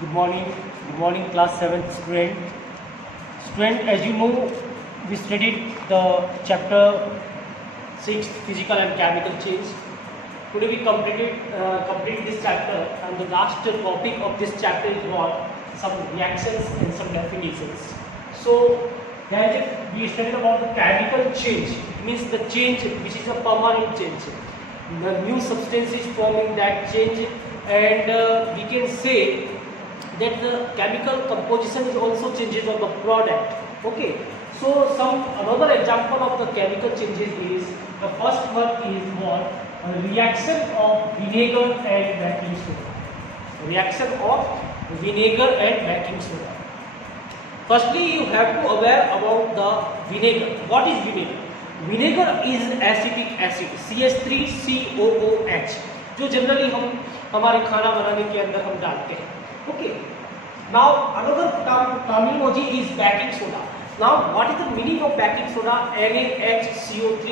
Good morning, class 7th student. Student, as you know, we studied the chapter 6, physical and chemical change. Today we complete this chapter, and the last topic of this chapter is what? Some reactions and some definitions. So, then we studied about the chemical change. It means the change which is a permanent change. The new substance is forming that change, and we can say that the chemical composition is also changes of the product. Okay, so some another example of the chemical changes is the first one is what? A reaction of vinegar and baking soda. Reaction of vinegar and baking soda. Firstly, you have to aware about the vinegar. What is vinegar? Vinegar is acetic acid CH3COOH, जो generally हम हमारे खाना बनाने के अंदर हम डालते हैं. Okay, now another terminology is baking soda. Now what is the meaning of baking soda? NaHCO3,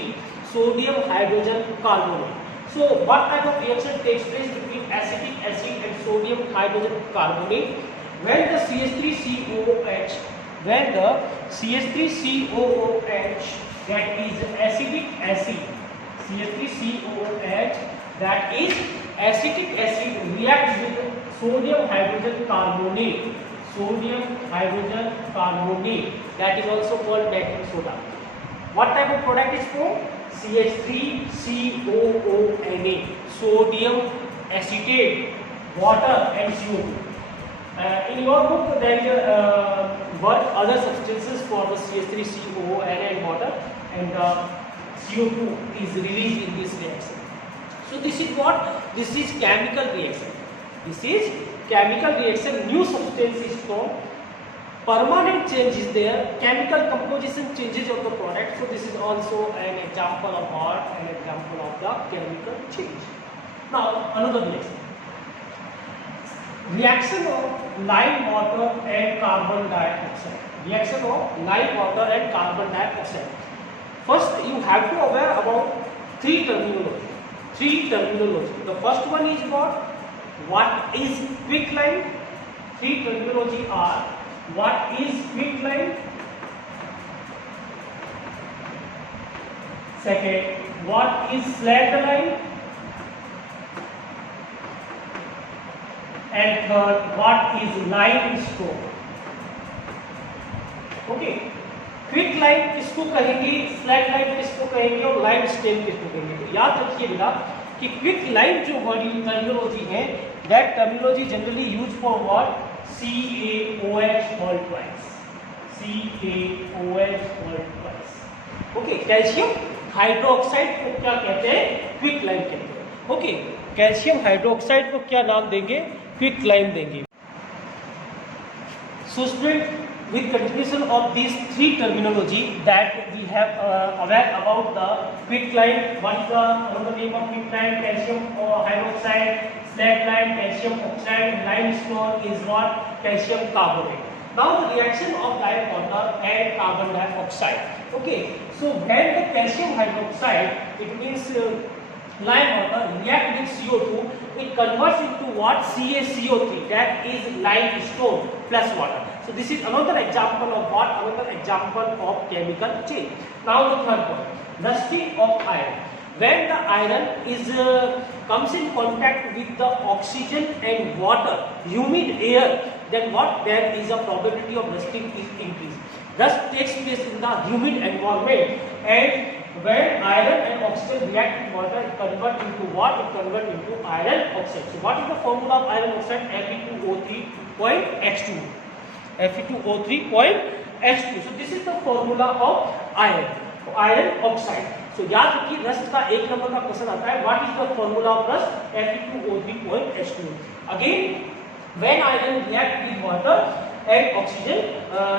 sodium hydrogen carbonate. So what type of reaction takes place between acetic acid and sodium hydrogen carbonate? When the CH3COOH that is acidic acid, CH3COOH that is acetic acid reacts with sodium hydrogen carbonate, that is also called baking soda. What type of product is formed? CH3COONA, sodium acetate, water and CO2. In your book there is work other substances for the CH3COONA and water, and CO2 is released in this reaction. So this is what? This is chemical reaction. New substance is formed, permanent change is there, chemical composition changes of the product. So this is also an example of what? An example of the chemical change. Now another reaction. Reaction of lime water and carbon dioxide. Reaction of lime water and carbon dioxide. First, you have to aware about three terminology. The first one is what? What is quicklime? Three terminology are: what is quicklime? Second, what is slackline? And third, what is limestone? Okay, quick lime किसको कहेंगे, slack lime किसको कहेंगे और limestone किसको कहेंगे? तो याद रखिएगा कि क्विक लाइम जो टर्मिनोलॉजी है, that terminology generally use for what? CaOH whole twice. Okay, calcium hydroxide को क्या कहते हैं? क्विक लाइम कहते हैं. ओके, कैल्शियम हाइड्रोक्साइड को क्या नाम देंगे? क्विक लाइम देंगे. So student, with continuation of these three terminology that we have aware about the quicklime. What is the name of quicklime? Calcium hydroxide, slackline, calcium oxide, limestone is what? Calcium carbonate. Now the reaction of lime water and carbon dioxide. Okay, so when the calcium hydroxide, it means lime water react with CO2, it converts into what? CaCO3, that is limestone plus water. So this is another example of what? Another example of chemical change. Now the third one, rusting of iron. When the iron is comes in contact with the oxygen and water, humid air, then what? There is a probability of rusting is increased. Rust takes place in the humid environment, and when iron and oxygen react with water, it convert into what? It convert into iron oxide. So what is the formula of iron oxide? Fe2O3.H2. Fe2O3.H2. So this is the formula of iron oxide. So याद रखिए, rust का एक number का question आता है, what is the formula of rust? Fe2O3.H2. Again, when iron react with water and oxygen,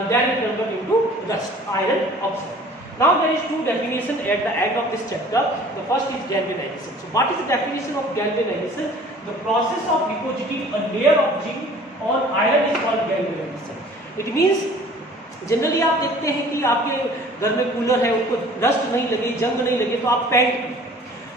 then it convert into rust, iron oxide. Now there is two definition at the end of this chapter. The first is galvanization. So what is the definition of galvanization? The process of depositing a layer of zinc on iron is called galvanization. It means generally आप देखते हैं कि आपके घर में cooler है, उसको dust नहीं लगे, जंग नहीं लगे, तो आप पेंट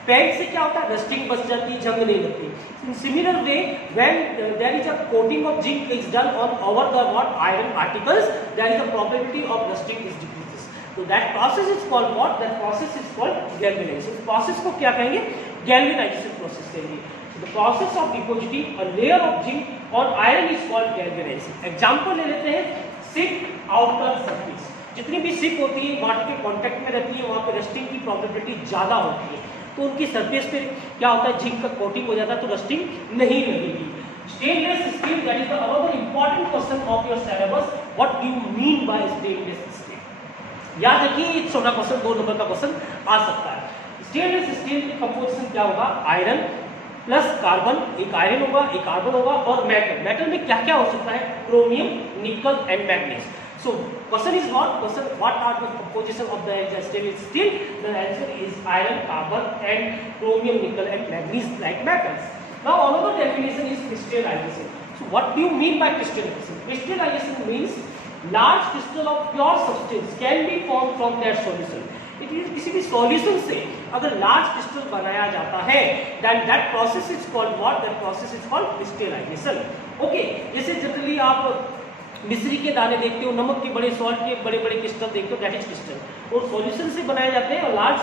पेंट से क्या होता है, रस्टिंग बच जाती है, जंग नहीं लगती। In similar way when there is a coating of zinc is done on over the what iron particles, there is a probability of rusting is decreases. तो that process is called what, that process is called galvanisation. Process को क्या कहेंगे, galvanisation process कहेंगे। The process of depositing a layer of zinc on iron is called galvanisation. Example ले लेते हैं, ship outer surface, जितनी भी शिप होती है वाटर के कांटेक्ट में रहती है, वहां पे रस्टिंग की प्रोबेबिलिटी ज्यादा होती है, तो उनकी सरफेस पे क्या होता है, जिंक का कोटिंग हो जाता है, तो रस्टिंग नहीं लगेगी। Stainless steel, that is the another important question of your syllabus, what do you mean by stainless steel. याद रखिए ये छोटा क्वेश्चन 2 नंबर का क्वेश्चन आ सकता है। स्टेनलेस स्टील की कंपोजिशन क्या होगा, आयरन प्लस कार्बन, एक आयरन होगा एक कार्बन होगा, और मेटल। मेटल में क्या क्या हो सकता है, क्रोमियम, निकल and manganese. So question is what are the composition of the stainless steel? The answer is iron, carbon and chromium, nickel and manganese like metals. Now another definition is crystallization. So what do you mean by crystallization? Crystallization means large crystal of pure substance can be formed from their solution. It is किसी भी solution से अगर large crystal बनाया जाता है, then that process is called what? That process is called crystallization. Okay, जैसे generally आप मिश्री के दाने देखते हो, नमक के बड़े, सॉल्ट के बड़े बड़े क्रिस्टल देखते हो, दैट इज क्रिस्टल। और सॉल्यूशन से बनाए जाते हैं, और लार्ज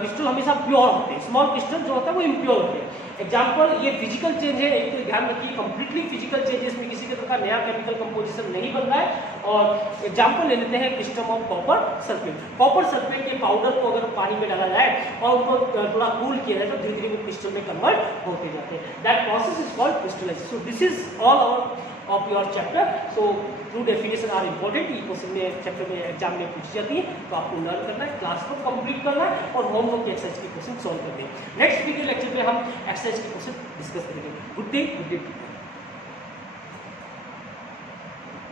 क्रिस्टल हमेशा प्योर होते हैं, स्मॉल क्रिस्टल जो होता है वो इम्प्योर होते हैं। एग्जाम्पल, ये फिजिकल चेंज है, एक तो ध्यान रखिए कंप्लीटली फिजिकल चेंजेस में किसी तरह का नया केमिकल कंपोजिशन नहीं बन रहा है। और एग्जाम्पल ले लेते हैं crystal of copper sulphate. Copper sulphate के पाउडर को अगर पानी में डाला जाए और उनको थोड़ा कूल किया जाए तो धीरे धीरे वो क्रिस्टल में कन्वर्ट होते जाते हैं। That process is called crystallization. So this is all our of your chapter. So true definition are important. ये क्वेश्चन में चैप्टर में एग्जाम में पूछी जाती है, तो आपको लर्न करना है, क्लास को कंप्लीट करना है और होमवर्क की एक्सरसाइज के क्वेश्चन सॉल्व करते हैं। नेक्स्ट वीडियो लेक्चर में हम एक्सरसाइज के क्वेश्चन डिस्कस करेंगे। Good day.